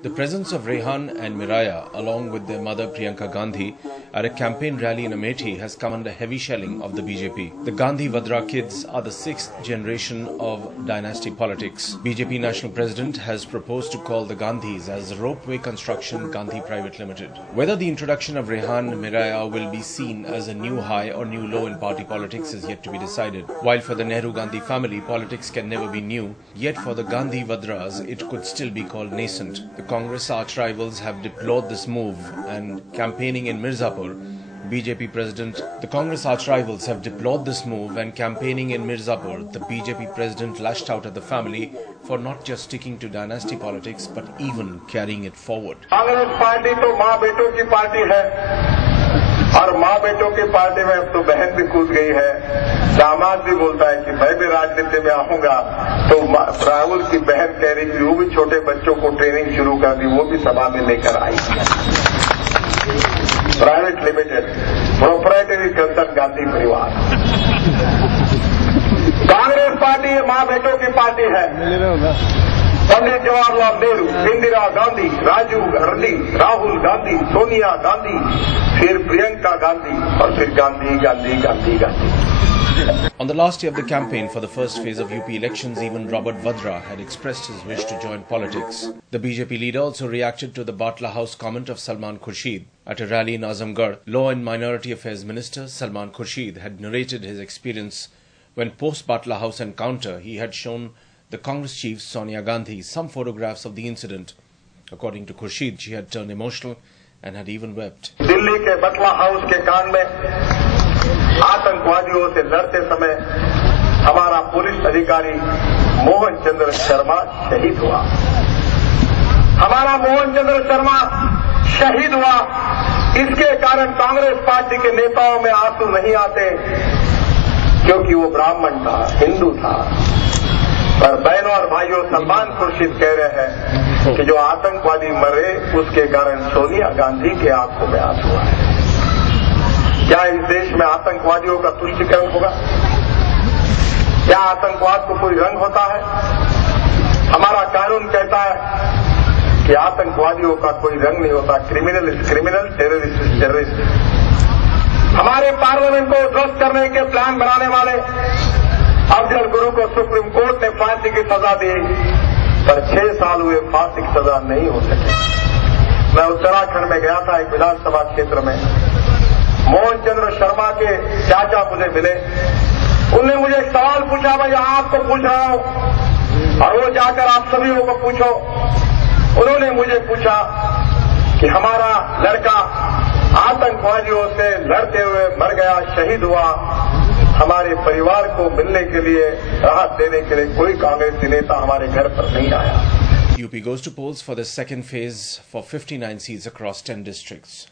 The presence of Rehan and Miraya, along with their mother Priyanka Gandhi, at a campaign rally in Amethi has come under heavy shelling of the BJP. The Gandhi Vadra kids are the sixth generation of dynasty politics. BJP National President has proposed to call the Gandhis as Ropeway Construction Gandhi Private Limited. Whether the introduction of Rehan and Miraya will be seen as a new high or new low in party politics is yet to be decided. While for the Nehru-Gandhi family, politics can never be new, yet for the Gandhi Vadras, it could still be called nascent. The Congress arch-rivals have deplored this move, and campaigning in Mirzapur, the Congress arch-rivals have deplored this move, and campaigning in Mirzapur, the BJP president lashed out at the family for not just sticking to dynasty politics but even carrying it forward. Congress party तो माँ बेटों की party है और माँ बेटों की party में अब तो बहन भी कूद गई है। दामाद भी बोलता है कि मैं भी राजनीति में आऊंगा, तो राहुल की बहन कह रही थी वो भी छोटे बच्चों को ट्रेनिंग शुरू कर दी, वो भी सभा में लेकर आई। Private limited proprietary concern Gandhi परिवार। कांग्रेस पार्टी माँ बेटों की पार्टी है। पंडित जवाहरलाल नेहरू, इंदिरा गांधी, राजीव गांधी, राहुल गांधी, सोनिया गांधी, फिर प्रियंका गांधी और फिर Gandhi Gandhi Gandhi Gandhi. On the last day of the campaign for the first phase of UP elections, even Robert Vadra had expressed his wish to join politics. The BJP leader also reacted to the Batla House comment of Salman Khurshid. At a rally in Azamgarh, Law and Minority Affairs Minister Salman Khurshid had narrated his experience when post-Batla House encounter he had shown the Congress chief Sonia Gandhi some photographs of the incident. According to Khurshid, she had turned emotional and had even wept. Delhi के बटला house के कांड में आतंकवादियों से लड़ते समय हमारा police अधिकारी मोहन चंद्र शर्मा शहीद हुआ। हमारा मोहन चंद्र शर्मा शहीद हुआ, इसके कारण कांग्रेस पार्टी के नेताओं में आंसू नहीं आते, क्योंकि वो ब्राह्मण था, हिंदू था। पर बहनों और भाइयों, सलमान खुर्शीद कह रहे हैं कि जो आतंकवादी मरे उसके कारण सोनिया गांधी के आंखों में आंसू आए। क्या इस देश में आतंकवादियों का तुष्टीकरण होगा? क्या आतंकवाद को कोई रंग होता है? हमारा कानून कहता है कि आतंकवादियों का कोई रंग नहीं होता। Criminal is criminal, terrorist is terrorist. हमारे पार्लियामेंट को ध्वस्त करने के प्लान बनाने वाले अफजल गुरु को सुप्रीम कोर्ट ने फांसी की सजा दी, पर 6 साल हुए फांसी की सजा नहीं हो सकी। मैं उत्तराखंड में गया था, एक विधानसभा क्षेत्र में। मोहन चंद्र शर्मा के चाचा मुझे मिले। उन्होंने मुझे एक सवाल पूछा, भाई आपको पूछ रहा हूं और वो जाकर आप सभी को पूछो। उन्होंने मुझे पूछा कि हमारा लड़का आतंकवादियों से लड़ते हुए मर गया, शहीद हुआ, हमारे परिवार को मिलने के लिए, राहत देने के लिए कोई कांग्रेसी नेता हमारे घर पर नहीं आया। UP goes to polls for the second phase for 59 seats across 10 districts.